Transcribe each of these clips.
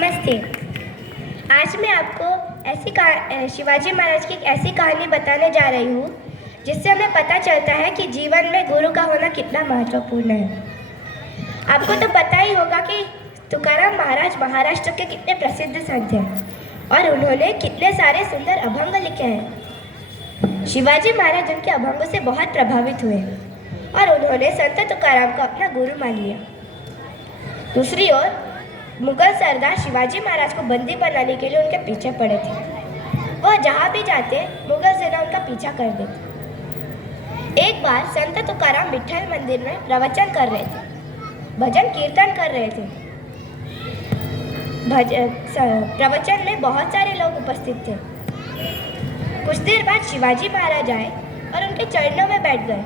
नमस्ते। आज मैं आपको शिवाजी महाराज की एक ऐसी कहानी बताने जा रही हूँ जिससे हमें पता चलता है कि जीवन में गुरु का होना कितना महत्वपूर्ण है। आपको तो पता ही होगा कि तुकाराम महाराज महाराष्ट्र के कितने प्रसिद्ध संत हैं और उन्होंने कितने सारे सुंदर अभंग लिखे हैं। शिवाजी महाराज उनके अभंगों से बहुत प्रभावित हुए और उन्होंने संत तुकाराम को अपना गुरु मान लिया। दूसरी ओर मुगल सरदार शिवाजी महाराज को बंदी बनाने के लिए उनके पीछे पड़े थे। वह जहाँ भी जाते मुगल सेना उनका पीछा कर देती। एक बार संत तुकाराम विठल मंदिर में प्रवचन कर रहे थे, भजन कीर्तन कर रहे थे। प्रवचन में बहुत सारे लोग उपस्थित थे। कुछ देर बाद शिवाजी महाराज आए और उनके चरणों में बैठ गए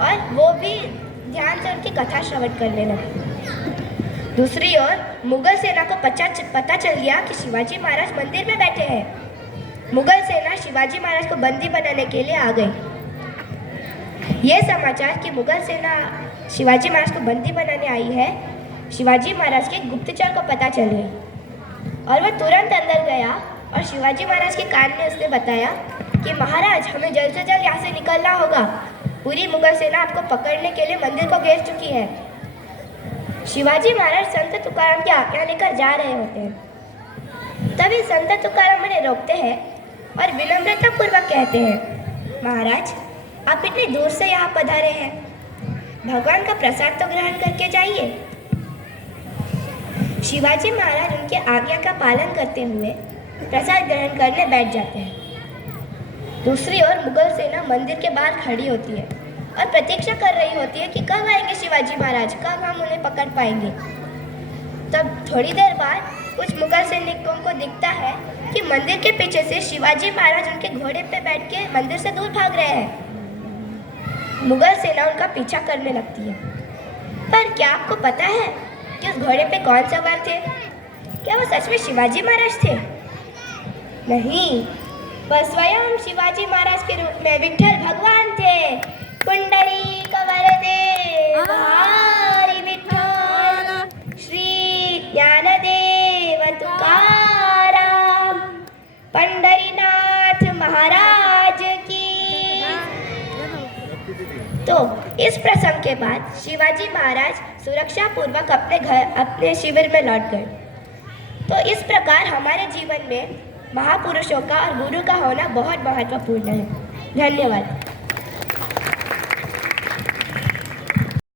और वो भी ध्यान से उनकी कथा श्रवण करने लगे। दूसरी ओर मुगल सेना को पता चल गया कि शिवाजी महाराज मंदिर में बैठे हैं। मुगल सेना शिवाजी महाराज को बंदी बनाने के लिए आ गई। यह समाचार कि मुगल सेना शिवाजी महाराज को बंदी बनाने आई है, शिवाजी महाराज के गुप्तचर को पता चल गई और वह तुरंत अंदर गया और शिवाजी महाराज के कान में उसने बताया कि महाराज, हमें जल्द से जल्द यहाँ से निकलना होगा। पूरी मुगल सेना आपको पकड़ने के लिए मंदिर को घेर चुकी है। शिवाजी महाराज संत तुकाराम की आज्ञा लेकर जा रहे होते हैं। तभी संत तुकाराम उन्हें रोकते हैं और विनम्रता पूर्वक कहते हैं, महाराज, आप इतनी दूर से यहाँ पधारे हैं, भगवान का प्रसाद तो ग्रहण करके जाइए। शिवाजी महाराज उनके आज्ञा का पालन करते हुए प्रसाद ग्रहण करने बैठ जाते हैं। दूसरी ओर मुगल सेना मंदिर के बाहर खड़ी होती है और प्रतीक्षा कर रही होती है कि कब आएंगे शिवाजी महाराज, कब हम उन्हें पकड़ पाएंगे। तब थोड़ी देर बाद कुछ मुगल सैनिकों को दिखता है कि मंदिर के पीछे से शिवाजी महाराज उनके घोड़े पे बैठ के मंदिर से दूर भाग रहे हैं। मुगल सेना उनका पीछा करने लगती है। पर क्या आपको पता है कि उस घोड़े पे कौन सवार थे? क्या वो सच में शिवाजी महाराज थे? नहीं, वह स्वयं शिवाजी महाराज के रूप में विठल भगवान थे। पुंडरीक वरदे हरि विठ्ठल, श्री ज्ञानदेव तुकाराम, पंढरीनाथ महाराज की। तो इस प्रसंग के बाद शिवाजी महाराज सुरक्षा पूर्वक अपने शिविर में लौट गए। तो इस प्रकार हमारे जीवन में महापुरुषों का और गुरु का होना बहुत महत्वपूर्ण है। धन्यवाद।